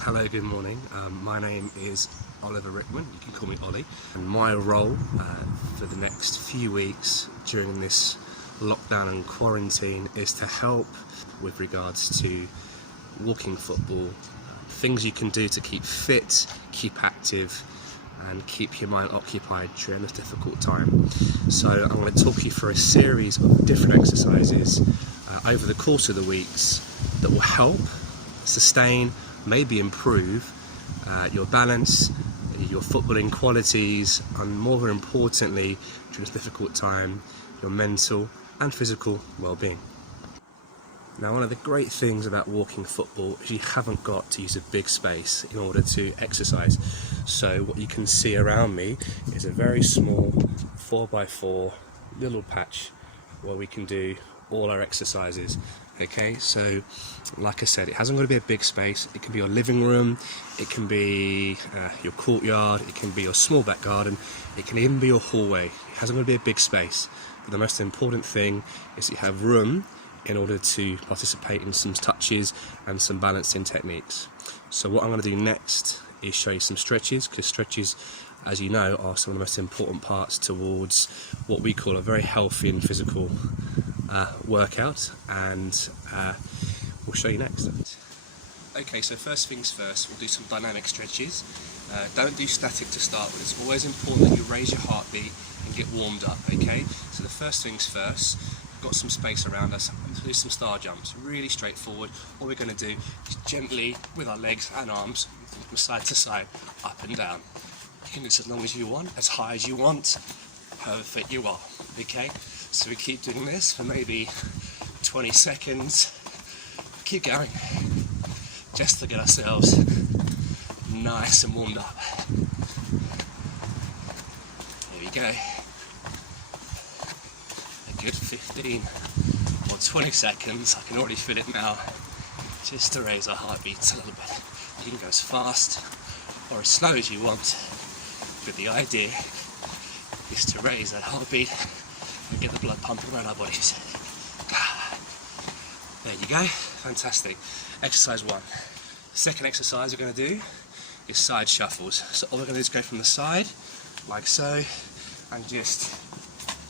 Hello, good morning. My name is Oliver Rickman, you can call me Ollie, and my role for the next few weeks during this lockdown and quarantine is to help with regards to walking football, things you can do to keep fit, keep active and keep your mind occupied during this difficult time. So I'm going to talk you through a series of different exercises over the course of the weeks that will help sustain, maybe improve your balance, your footballing qualities, and more importantly, during this difficult time, your mental and physical well-being. Now, one of the great things about walking football is you haven't got to use a big space in order to exercise. So what you can see around me is a very small 4x4 little patch where we can do all our exercises. Okay, so like I said, it hasn't got to be a big space. It can be your living room, it can be your courtyard, it can be your small back garden, it can even be your hallway. It hasn't got to be a big space, but the most important thing is you have room in order to participate in some touches and some balancing techniques. So what I'm going to do next is show you some stretches, because stretches, as you know, are some of the most important parts towards what we call a very healthy and physical workout, and we'll show you next. Okay, so first things first, we'll do some dynamic stretches. Don't do static to start with. It's always important that you raise your heartbeat and get warmed up, okay? So the first things first, we've got some space around us, we'll do some star jumps, really straightforward. All we're going to do is gently, with our legs and arms, from side to side, up and down. You can do this as long as you want, as high as you want, however fit you are, okay? So we keep doing this for maybe 20 seconds, keep going, just to get ourselves nice and warmed up. Here we go. A good 15 or 20 seconds, I can already feel it now, just to raise our heartbeats a little bit. You can go as fast or as slow as you want, but the idea is to raise that heartbeat and get the blood pumping around our bodies. There you go, fantastic. Exercise one. The second exercise we're going to do is side shuffles. So all we're going to do is go from the side, like so, and just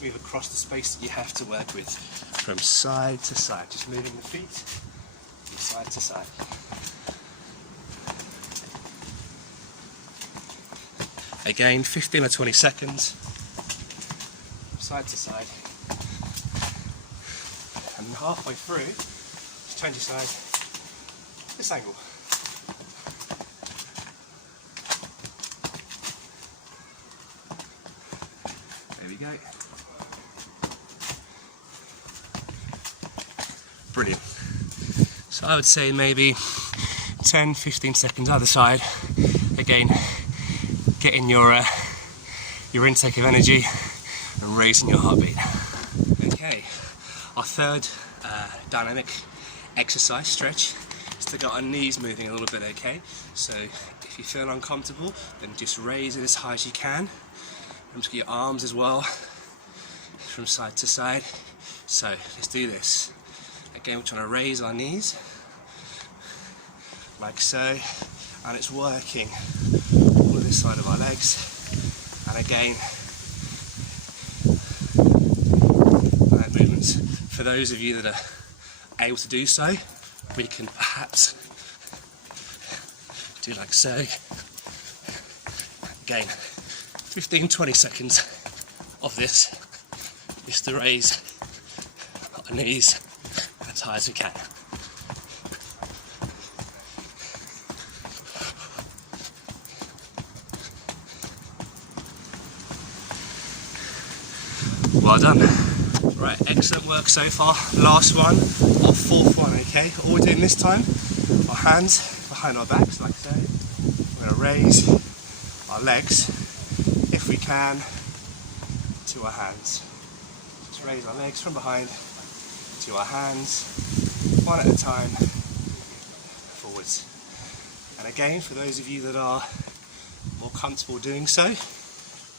move across the space that you have to work with, from side to side, just moving the feet from side to side. Again, 15 or 20 seconds, side to side, and halfway through, just change your side, this angle. There we go. Brilliant. So I would say maybe 10-15 seconds either side. Again, getting your intake of energy and raising your heartbeat. Okay, our third dynamic exercise stretch is to get our knees moving a little bit, okay? So if you feel uncomfortable, then just raise it as high as you can. And just get your arms as well, from side to side. So let's do this. Again, we're trying to raise our knees, like so, and it's working all this side of our legs. And again, movements. For those of you that are able to do so, we can perhaps do like so. Again, 15-20 seconds of this is to raise our knees as high as we can. Well done. Right, excellent work so far. Last one, our fourth one, okay? All we're doing this time, our hands behind our backs, like so. We're going to raise our legs, if we can, to our hands. Just raise our legs from behind to our hands, one at a time, forwards. And again, for those of you that are more comfortable doing so,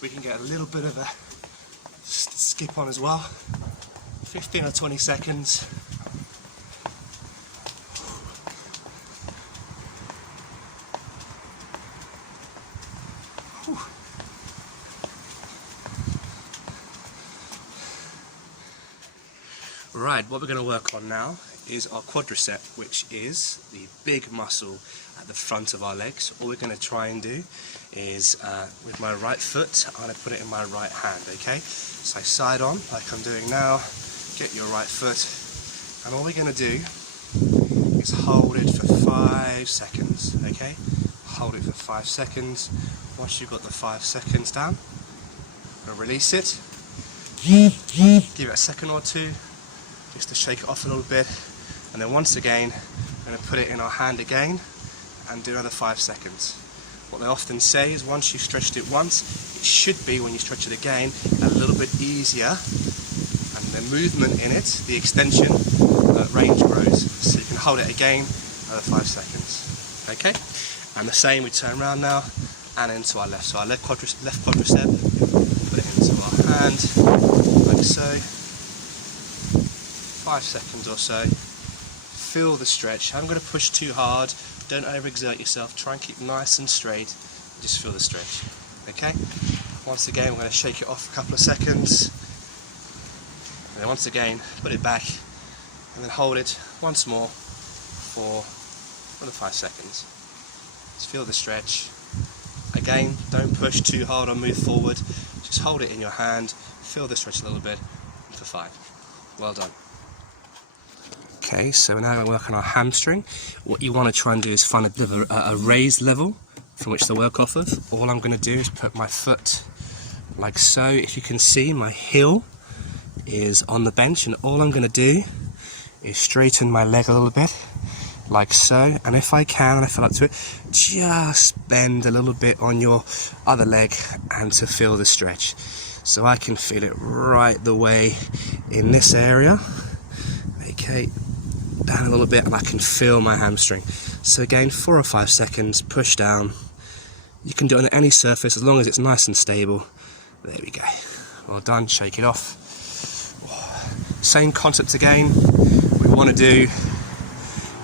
we can get a little bit of a skip on as well. 15 or 20 seconds. Right, what we're going to work on now is our quadricep, which is the big muscle at the front of our legs. All we're going to try and do is, with my right foot, I'm going to put it in my right hand, okay? So side on, like I'm doing now, get your right foot, and all we're going to do is hold it for 5 seconds, okay? Hold it for 5 seconds. Once you've got the 5 seconds down, and release it. Give it a second or two, just to shake it off a little bit, and then once again I'm going to put it in our hand again and do another 5 seconds. What they often say is once you've stretched it once, it should be, when you stretch it again, a little bit easier, and the movement in it, the extension, range grows. So you can hold it again, another 5 seconds. Okay? And the same, we turn around now and into our left. So our left quadricep, put it into our hand, like so. 5 seconds or so. Feel the stretch. I'm going to push too hard. Don't overexert yourself. Try and keep nice and straight. Just feel the stretch. Okay? Once again, we're going to shake it off a couple of seconds. And then once again, put it back. And then hold it once more for another 5 seconds. Just feel the stretch. Again, don't push too hard or move forward. Just hold it in your hand. Feel the stretch a little bit for 5. Well done. Okay, so now we're going to work on our hamstring. What you want to try and do is find a bit of a raised level from which to work off of. All I'm going to do is put my foot like so. If you can see, my heel is on the bench, and all I'm going to do is straighten my leg a little bit, like so. And if I can, and I feel up to it, just bend a little bit on your other leg and to feel the stretch. So I can feel it right the way in this area. Okay, down a little bit, and I can feel my hamstring. So again, 4 or 5 seconds, push down. You can do it on any surface as long as it's nice and stable. There we go. Well done, shake it off. Same concept again. What we want to do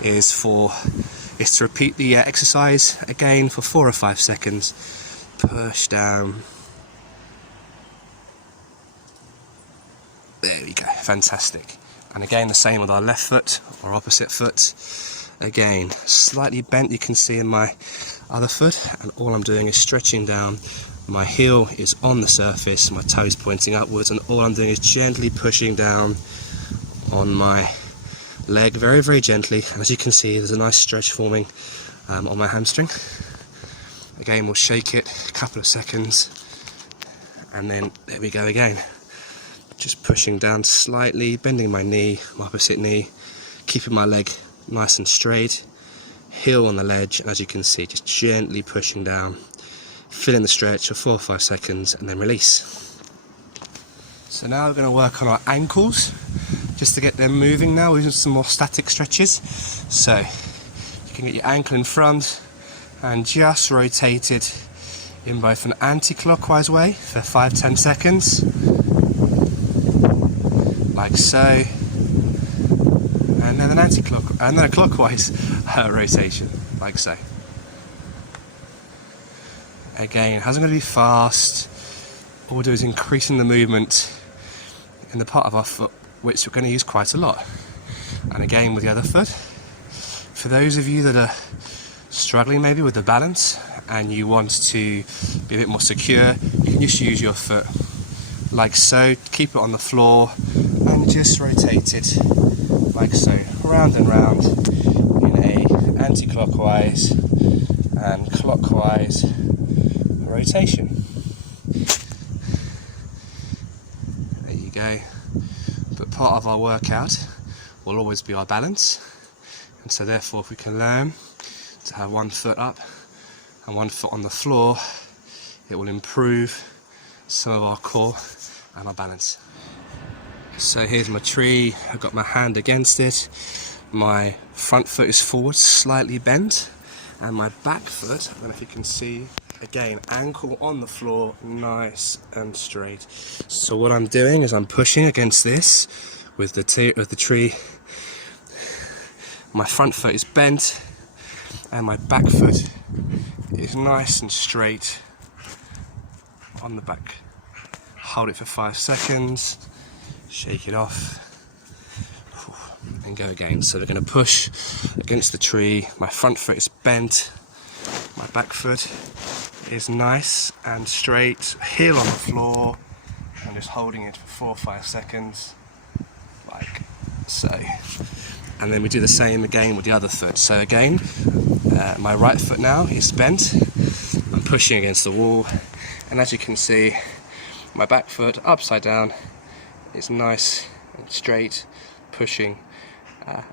is to repeat the exercise again for 4 or 5 seconds. Push down. There we go, fantastic. And again, the same with our left foot or opposite foot. Again, slightly bent, you can see in my other foot, and all I'm doing is stretching down. My heel is on the surface, my toes pointing upwards, and all I'm doing is gently pushing down on my leg, very, very gently. And as you can see, there's a nice stretch forming on my hamstring. Again, we'll shake it a couple of seconds, and then there we go again. Just pushing down slightly, bending my knee, my opposite knee, keeping my leg nice and straight, heel on the ledge, and as you can see, just gently pushing down, feeling the stretch for 4 or 5 seconds, and then release. So now we're going to work on our ankles, just to get them moving now. We're doing some more static stretches. So you can get your ankle in front and just rotate it in both an anti-clockwise way for 5-10 seconds. Like so, and then a clockwise rotation, like so. Again, it hasn't got to be fast. All we'll do is increasing the movement in the part of our foot which we're going to use quite a lot. And again with the other foot. For those of you that are struggling maybe with the balance and you want to be a bit more secure, you can just use your foot like so, keep it on the floor, and just rotate it like so, round and round in a anti-clockwise and clockwise rotation. There you go. But part of our workout will always be our balance, and so therefore if we can learn to have one foot up and one foot on the floor, it will improve some of our core and our balance. So here's my tree, I've got my hand against it, my front foot is forward, slightly bent, and my back foot, I don't know if you can see, again, ankle on the floor, nice and straight. So what I'm doing is I'm pushing against this with the tree. My front foot is bent, and my back foot is nice and straight on the back. Hold it for 5 seconds, shake it off, and go again. So we're going to push against the tree. My front foot is bent, my back foot is nice and straight, heel on the floor. I'm just holding it for 4 or 5 seconds, like so. And then we do the same again with the other foot. So again, my right foot now is bent. I'm pushing against the wall, and as you can see, my back foot upside down is nice and straight, pushing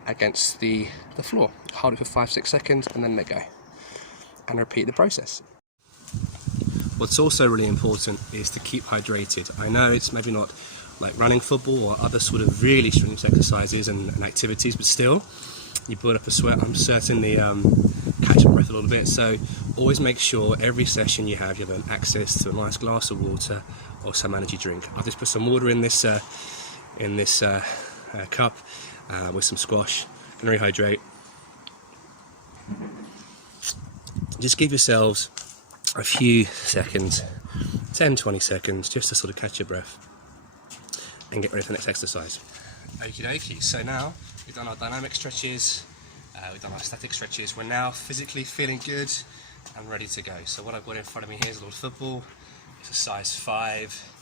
against the floor. Hold it for 5-6 seconds and then let go. And repeat the process. What's also really important is to keep hydrated. I know it's maybe not like running football or other sort of really strenuous exercises and activities, but still, you build up a sweat. I'm certainly catching breath a little bit, so always make sure every session you have access to a nice glass of water or some energy drink. I'll just put some water in this cup with some squash and rehydrate. Just give yourselves a few seconds, 10-20 seconds, just to sort of catch your breath and get ready for the next exercise. Okie dokie, so now we've done our dynamic stretches, we've done our static stretches. We're now physically feeling good and ready to go. So what I've got in front of me here is a little football. It's a size 5.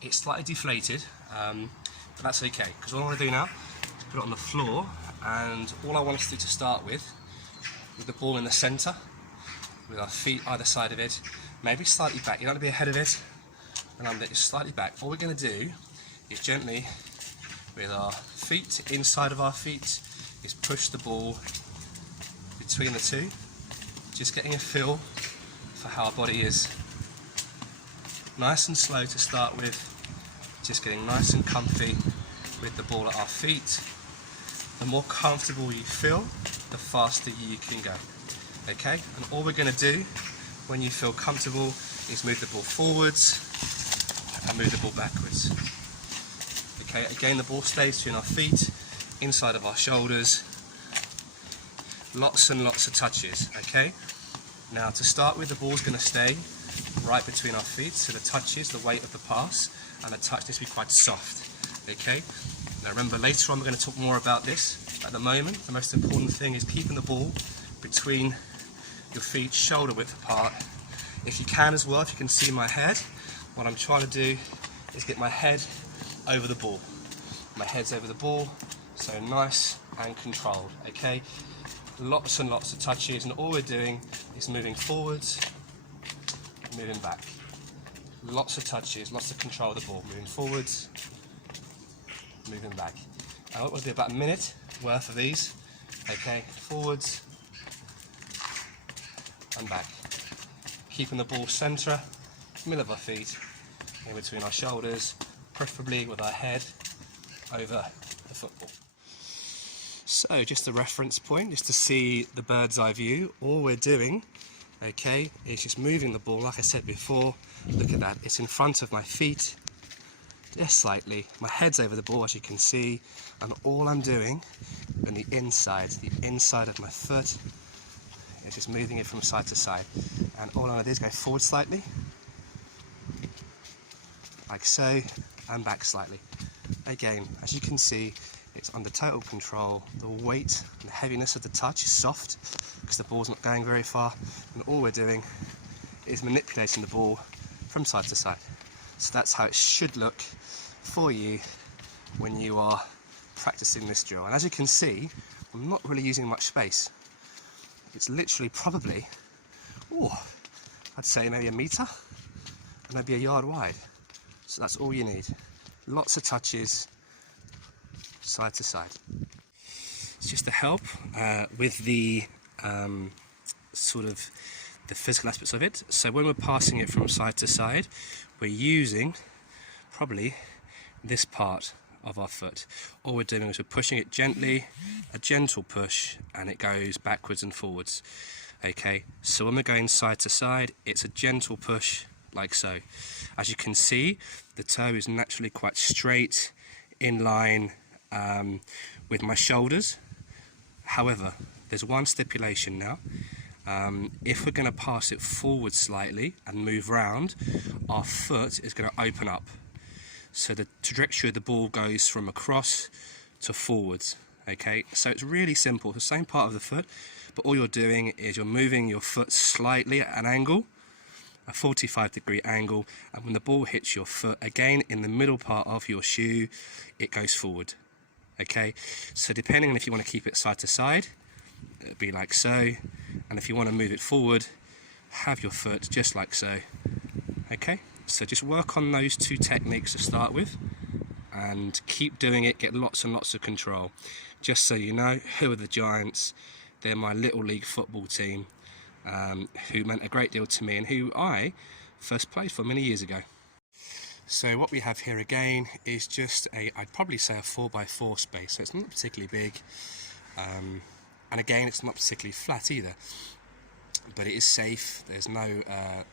It's slightly deflated, but that's okay, because what I want to do now is put it on the floor, and all I want us to do to start with the ball in the centre, with our feet either side of it, maybe slightly back. You don't want to be ahead of it, and I'm just slightly back. All we're going to do is gently, with our feet inside of our feet, is push the ball between the two, just getting a feel for how our body is. Nice and slow to start with, just getting nice and comfy with the ball at our feet. The more comfortable you feel, the faster you can go. Okay, and all we're going to do when you feel comfortable is move the ball forwards and move the ball backwards. Okay, again the ball stays between our feet, inside of our shoulders. Lots and lots of touches, okay? Now to start with, the ball's going to stay right between our feet, so the touches, the weight of the pass, and the touch needs to be quite soft, okay? Now remember, later on we're going to talk more about this. At the moment, the most important thing is keeping the ball between your feet, shoulder width apart. If you can as well, if you can see my head, what I'm trying to do is get my head over the ball. My head's over the ball, so nice and controlled, okay? Lots and lots of touches, and all we're doing is moving forwards, moving back. Lots of touches, lots of control of the ball, moving forwards, moving back. And what we'll do, about a minute worth of these, okay? Forwards and back. Keeping the ball centre, middle of our feet, in between our shoulders, preferably with our head over the football. So just a reference point, just to see the bird's eye view, all we're doing, okay, is just moving the ball, like I said before. Look at that, it's in front of my feet, just slightly. My head's over the ball, as you can see, and all I'm doing on the inside of my foot, is just moving it from side to side. And all I'm going to do is go forward slightly, like so, and back slightly. Again, as you can see, it's under total control. The weight and the heaviness of the touch is soft, because the ball's not going very far, and all we're doing is manipulating the ball from side to side. So that's how it should look for you when you are practicing this drill. And as you can see, I'm not really using much space. It's literally probably, I'd say maybe a metre, maybe a yard wide. So that's all you need. Lots of touches, side to side. It's just to help with the sort of the physical aspects of it. So when we're passing it from side to side, we're using probably this part of our foot. All we're doing is we're pushing it gently, a gentle push, and it goes backwards and forwards. Okay, so when we're going side to side, it's a gentle push, like so. As you can see, the toe is naturally quite straight, in line with my shoulders. However, there's one stipulation now. If we're going to pass it forward slightly and move round, our foot is going to open up. So the trajectory of the ball goes from across to forwards. Okay, so it's really simple, the same part of the foot, but all you're doing is you're moving your foot slightly at an angle, a 45-degree angle, and when the ball hits your foot, again in the middle part of your shoe, it goes forward. Okay, so depending on if you want to keep it side to side, it'll be like so, and if you want to move it forward, have your foot just like so. Okay, so just work on those two techniques to start with and keep doing it, get lots and lots of control. Just so you know, who are the Giants? They're my little league football team, who meant a great deal to me and who I first played for many years ago. So what we have here again is just I'd probably say a 4x4 space, so it's not particularly big, and again it's not particularly flat either, but it is safe. There's no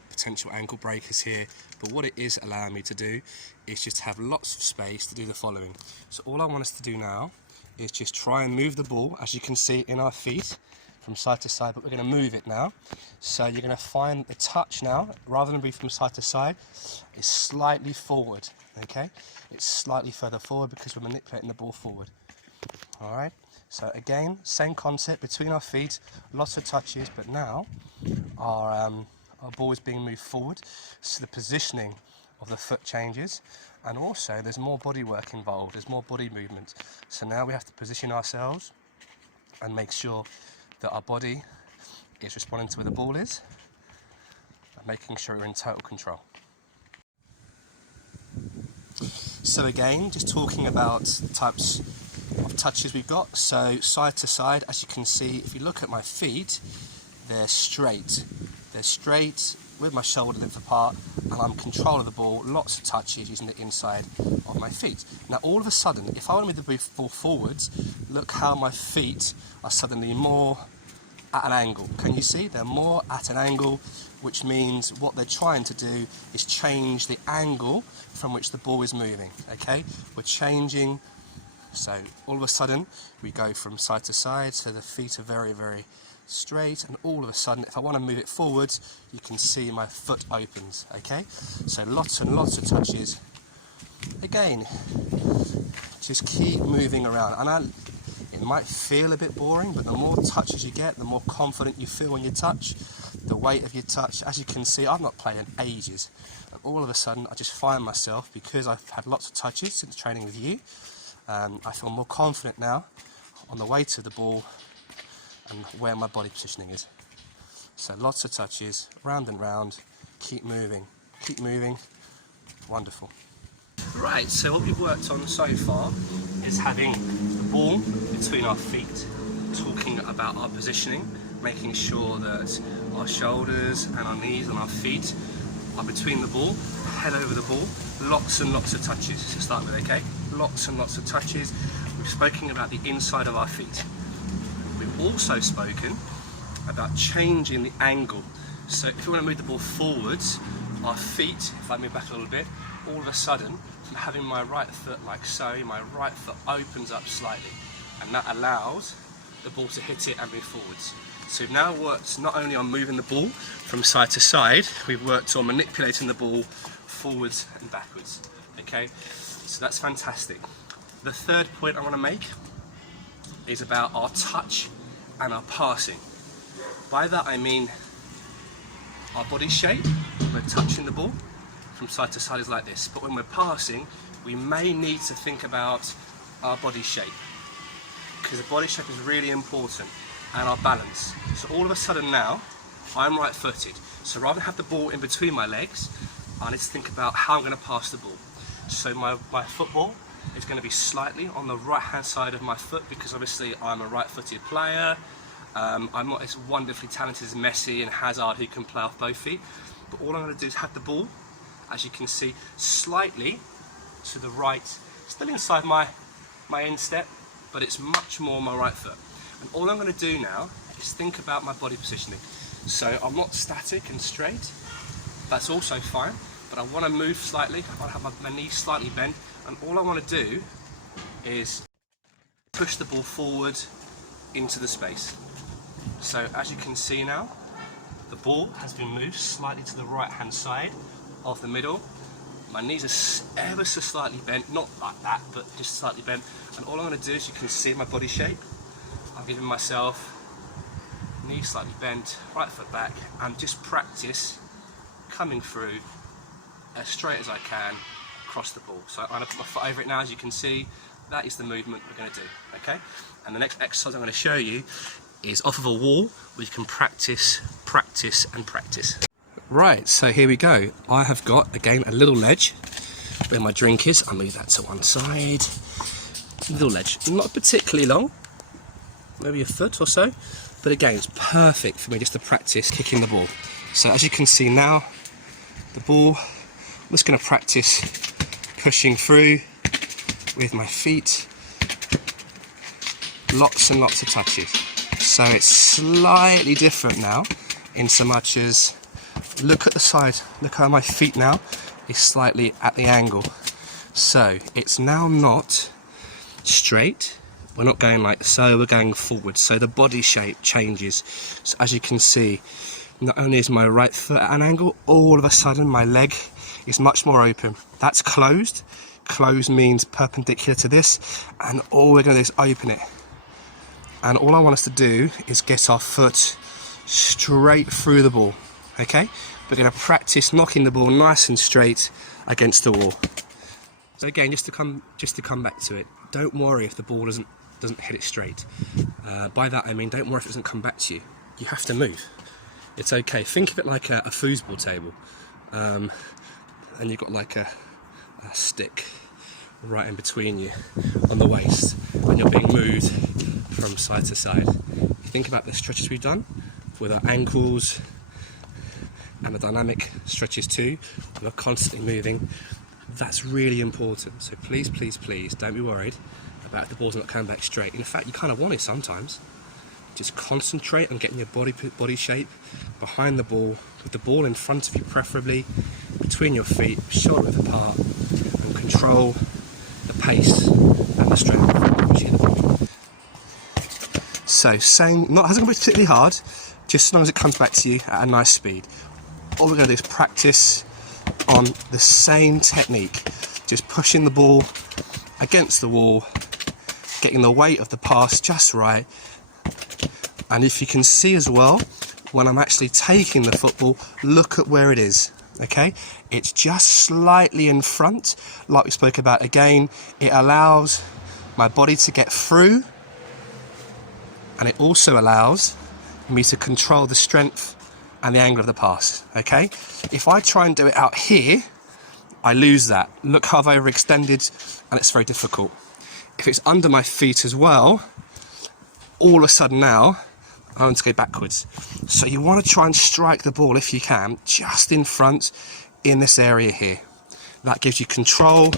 potential ankle breakers here, but what it is allowing me to do is just have lots of space to do the following. So all I want us to do now is just try and move the ball, as you can see, in our feet from side to side, but we're going to move it now. So you're going to find the touch now, rather than be from side to side, is slightly forward, okay? It's slightly further forward because we're manipulating the ball forward. All right, so again, same concept between our feet, lots of touches, but now our ball is being moved forward, so the positioning of the foot changes, and also there's more body work involved, there's more body movement. So now we have to position ourselves and make sure that our body is responding to where the ball is and making sure we're in total control. So again, just talking about the types of touches we've got. So side to side, as you can see, if you look at my feet, they're straight. They're straight with my shoulder length apart, and I'm in control of the ball, lots of touches using the inside of my feet. Now all of a sudden, if I want to move the ball forwards, look how my feet are suddenly more at an angle. Can you see? They're more at an angle, which means what they're trying to do is change the angle from which the ball is moving, okay? We're changing, so all of a sudden we go from side to side, so the feet are very, very straight, and all of a sudden if I want to move it forwards, you can see my foot opens, okay? So lots and lots of touches. Again, just keep moving around, and it might feel a bit boring, but the more touches you get, the more confident you feel when you touch, the weight of your touch. As you can see, I've not played in ages, and all of a sudden I just find myself, because I've had lots of touches since training with you, I feel more confident now on the weight of the ball and where my body positioning is. So lots of touches, round and round, keep moving, wonderful. Right, so what we've worked on so far is having the ball between our feet, talking about our positioning, making sure that our shoulders and our knees and our feet are between the ball, head over the ball, lots and lots of touches to start with, okay? Lots and lots of touches. We've spoken about the inside of our feet. We've also spoken about changing the angle. So if we want to move the ball forwards, our feet, if I move back a little bit, all of a sudden, from having my right foot like so, my right foot opens up slightly, and that allows the ball to hit it and move forwards. So we've now worked not only on moving the ball from side to side, we've worked on manipulating the ball forwards and backwards, okay? So that's fantastic. The third point I want to make is about our touch and our passing. By that I mean our body shape. We're touching the ball from side to side is like this, but when we're passing, we may need to think about our body shape, because the body shape is really important, and our balance. So all of a sudden now, I'm right-footed, so rather than have the ball in between my legs, I need to think about how I'm going to pass the ball. So my football is going to be slightly on the right-hand side of my foot, because obviously I'm a right-footed player. I'm not as wonderfully talented as Messi and Hazard, who can play off both feet, but all I'm going to do is have the ball, as you can see, slightly to the right, still inside my instep, but it's much more my right foot. And all I'm going to do now is think about my body positioning. So I'm not static and straight, that's also fine, but I want to move slightly, I want to have my knees slightly bent, and all I want to do is push the ball forward into the space. So as you can see now, the ball has been moved slightly to the right hand side of the middle. My knees are ever so slightly bent, not like that, but just slightly bent. And all I'm going to do is, you can see my body shape. I'm giving myself knees slightly bent, right foot back, and just practice coming through as straight as I can across the ball. So I'm going to put my foot over it now. As you can see, that is the movement we're going to do, okay? And the next exercise I'm going to show you is off of a wall, where you can practice, practice and practice. Right, so here we go. I have got, again, a little ledge where my drink is. I'll move that to one side. Little ledge, not particularly long, maybe a foot or so, but again, it's perfect for me just to practice kicking the ball. So as you can see now, the ball, I'm just going to practice pushing through with my feet. Lots and lots of touches. So it's slightly different now, in so much as, look at the side, look how my feet now is slightly at the angle. So it's now not straight, we're not going like so, we're going forward, so the body shape changes. So as you can see, not only is my right foot at an angle, all of a sudden my leg is much more open. That's closed. Closed means perpendicular to this, and all we're going to do is open it. And all I want us to do is get our foot straight through the ball, okay? We're going to practice knocking the ball nice and straight against the wall. So again, just to come back to it, don't worry if the ball doesn't hit it straight. By that I mean, don't worry if it doesn't come back to you. You have to move. It's okay. Think of it like a foosball table, and you've got like a stick right in between you on the waist, and you're being moved from side to side. Think about the stretches we've done with our ankles and the dynamic stretches too. We're constantly moving. That's really important. So please, please, please don't be worried about if the ball's not coming back straight. In fact, you kind of want it sometimes. Just concentrate on getting your body shape behind the ball, with the ball in front of you, preferably between your feet, shoulder width apart, and control the pace and the strength of the ball. So, hasn't got to be particularly hard, just as long as it comes back to you at a nice speed. All we're going to do is practice on the same technique, just pushing the ball against the wall, getting the weight of the pass just right. And if you can see as well, when I'm actually taking the football, look at where it is, okay? It's just slightly in front, like we spoke about. Again, it allows my body to get through, and it also allows me to control the strength and the angle of the pass, okay? If I try and do it out here, I lose that. Look how I've overextended, and it's very difficult. If it's under my feet as well, all of a sudden now, I want to go backwards. So you want to try and strike the ball, if you can, just in front in this area here. That gives you control,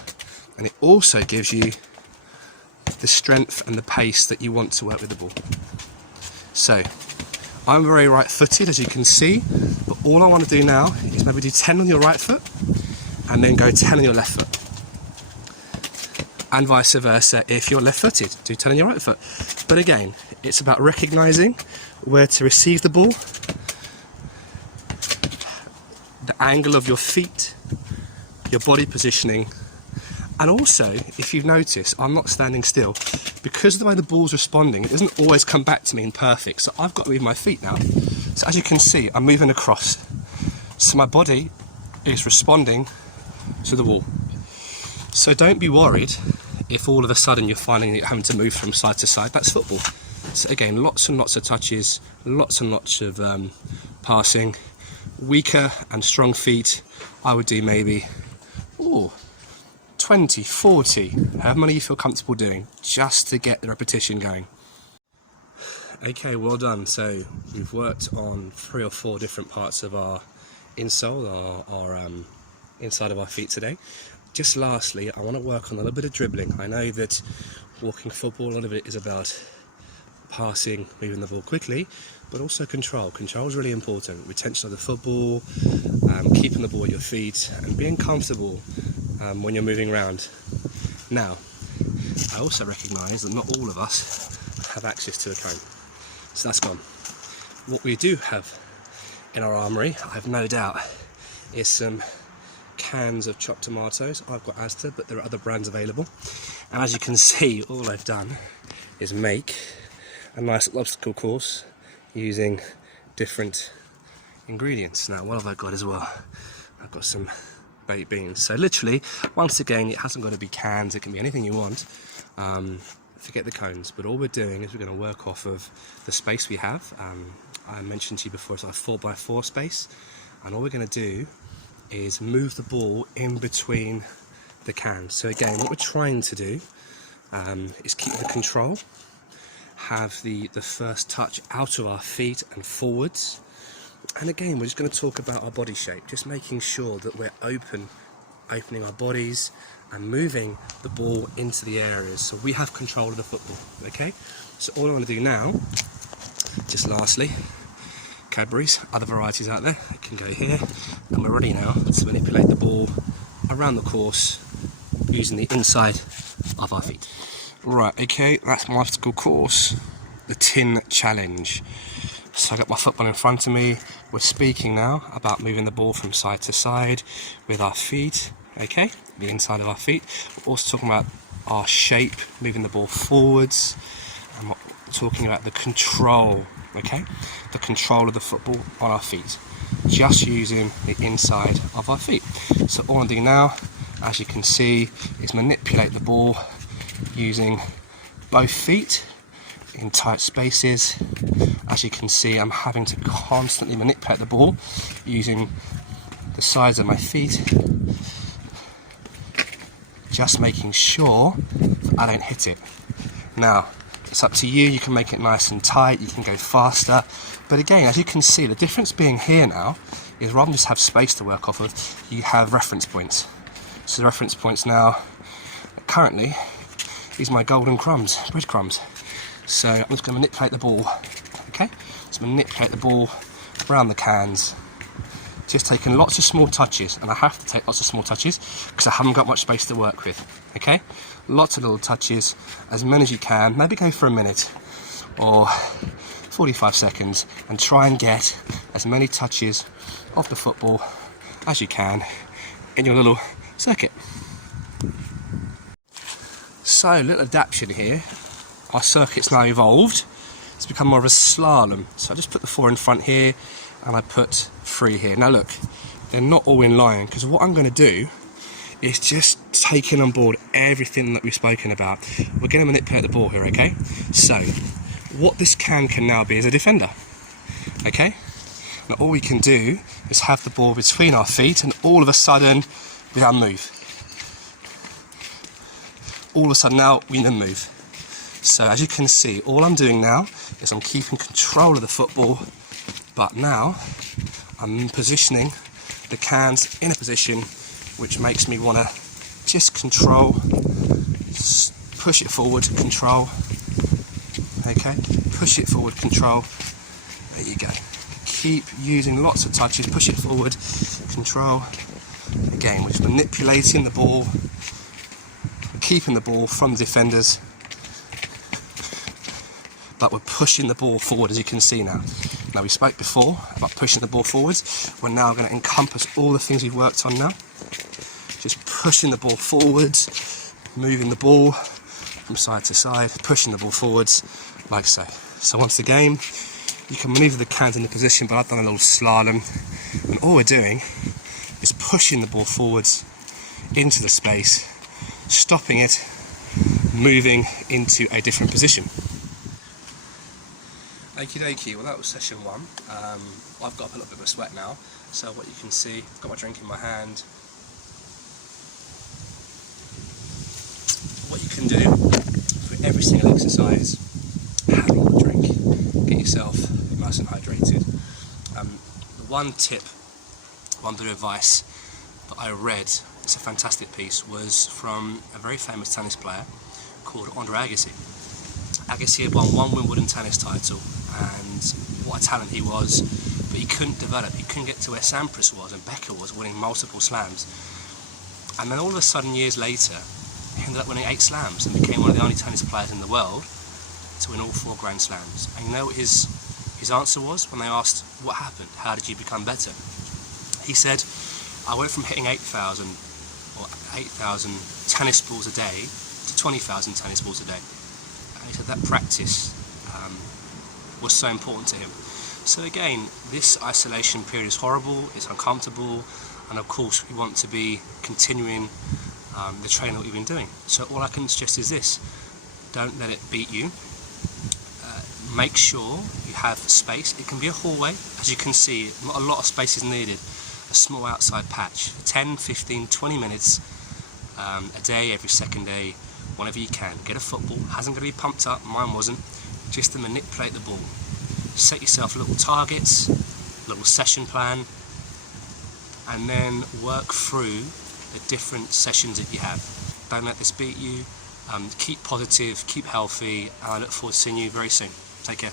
and it also gives you the strength and the pace that you want to work with the ball. So I'm very right footed, as you can see, but all I want to do now is maybe do 10 on your right foot and then go 10 on your left foot. And vice versa, if you're left footed, do 10 on your right foot. But again, it's about recognizing where to receive the ball, the angle of your feet, your body positioning, and also, if you've noticed, I'm not standing still. Because of the way the ball's responding, it doesn't always come back to me in perfect, so I've got to move my feet now. So as you can see, I'm moving across. So my body is responding to the wall. So don't be worried if all of a sudden you're finding that you're having to move from side to side. That's football. So again, lots and lots of touches, lots and lots of passing. Weaker and strong feet, I would do maybe 20, 40, however many you feel comfortable doing, just to get the repetition going. Okay, well done. So we've worked on 3 or 4 different parts of our insole, our inside of our feet today. Just lastly, I want to work on a little bit of dribbling. I know that walking football, a lot of it is about passing, moving the ball quickly, but also control. Control is really important. Retention of the football, keeping the ball at your feet, and being comfortable when you're moving around. Now, I also recognise that not all of us have access to a cone, so that's gone. What we do have in our armoury, I have no doubt, is some cans of chopped tomatoes. I've got Asda, but there are other brands available. And as you can see, all I've done is make a nice little obstacle course using different ingredients. Now, what have I got as well? I've got some baked beans. So literally, once again, it hasn't got to be cans, it can be anything you want. Forget the cones, but all we're doing is we're going to work off of the space we have. I mentioned to you before, it's like a 4x4 space, and all we're going to do is move the ball in between the cans. So again, what we're trying to do is keep the control, have the first touch out of our feet and forwards. And again, we're just going to talk about our body shape, just making sure that we're opening our bodies and moving the ball into the areas so we have control of the football. Okay, so all I want to do now, just lastly, Cadbury's, other varieties out there, it can go here, and we're ready now to manipulate the ball around the course using the inside of our feet. Right, okay, that's my obstacle course, the tin challenge. So I got my football in front of me. We're speaking now about moving the ball from side to side with our feet, okay, the inside of our feet. We're also talking about our shape, moving the ball forwards, and we're talking about the control, okay, the control of the football on our feet, just using the inside of our feet. So all I'm doing now, as you can see, is manipulate the ball using both feet in tight spaces. As you can see, I'm having to constantly manipulate the ball using the sides of my feet, just making sure that I don't hit it. Now, it's up to you, you can make it nice and tight, you can go faster, but again, as you can see, the difference being here now is rather than just have space to work off of, you have reference points. So the reference points now, currently, is my golden crumbs, breadcrumbs. So I'm just going to manipulate the ball, okay? Just manipulate the ball around the cans, just taking lots of small touches, and I have to take lots of small touches because I haven't got much space to work with, okay? Lots of little touches, as many as you can, maybe go for a minute or 45 seconds and try and get as many touches of the football as you can in your little circuit. So, little adaptation here. Our circuit's now evolved. It's become more of a slalom. So I just put the 4 in front here and I put 3 here. Now look, they're not all in line because what I'm going to do is just taking on board everything that we've spoken about. We're going to manipulate the ball here, okay? So, what this can now be is a defender, okay? Now all we can do is have the ball between our feet and all of a sudden we now move. All of a sudden now we then move. So as you can see, all I'm doing now is I'm keeping control of the football, but now I'm positioning the cans in a position which makes me want to just control, push it forward, control, okay, push it forward, control, there you go. Keep using lots of touches, push it forward, control, again we're just manipulating the ball, keeping the ball from the defenders, but we're pushing the ball forward, as you can see now. Now we spoke before about pushing the ball forwards. We're now going to encompass all the things we've worked on now. Just pushing the ball forwards, moving the ball from side to side, pushing the ball forwards, like so. So once again, you can manoeuvre the cans into position, but I've done a little slalom, and all we're doing is pushing the ball forwards into the space, stopping it, moving into a different position. Okie dokie, well that was session 1. I've got a little bit of a sweat now, so what you can see, I've got my drink in my hand. What you can do for every single exercise, have a little drink, get yourself nice and hydrated. The one tip, one bit of advice that I read, it's a fantastic piece, was from a very famous tennis player called Andre Agassi. Agassi had won 1 Wimbledon tennis title, and what a talent he was, but he couldn't develop, he couldn't get to where Sampras was and Becker was, winning multiple slams. And then all of a sudden, years later, he ended up winning 8 slams and became one of the only tennis players in the world to win all 4 Grand Slams. And you know what his answer was when they asked, what happened, how did you become better? He said, I went from hitting 8,000 tennis balls a day to 20,000 tennis balls a day. And he said that practice was so important to him. So again, this isolation period is horrible, it's uncomfortable, and of course we want to be continuing the training that we've been doing. So all I can suggest is this: don't let it beat you. Make sure you have space. It can be a hallway, as you can see, not a lot of space is needed. A small outside patch, 10, 15, 20 minutes a day, every second day, whenever you can. Get a football, hasn't got to be pumped up, mine wasn't, just to manipulate the ball. Set yourself little targets, little session plan, and then work through the different sessions that you have. Don't let this beat you. Keep positive, keep healthy, and I look forward to seeing you very soon. Take care.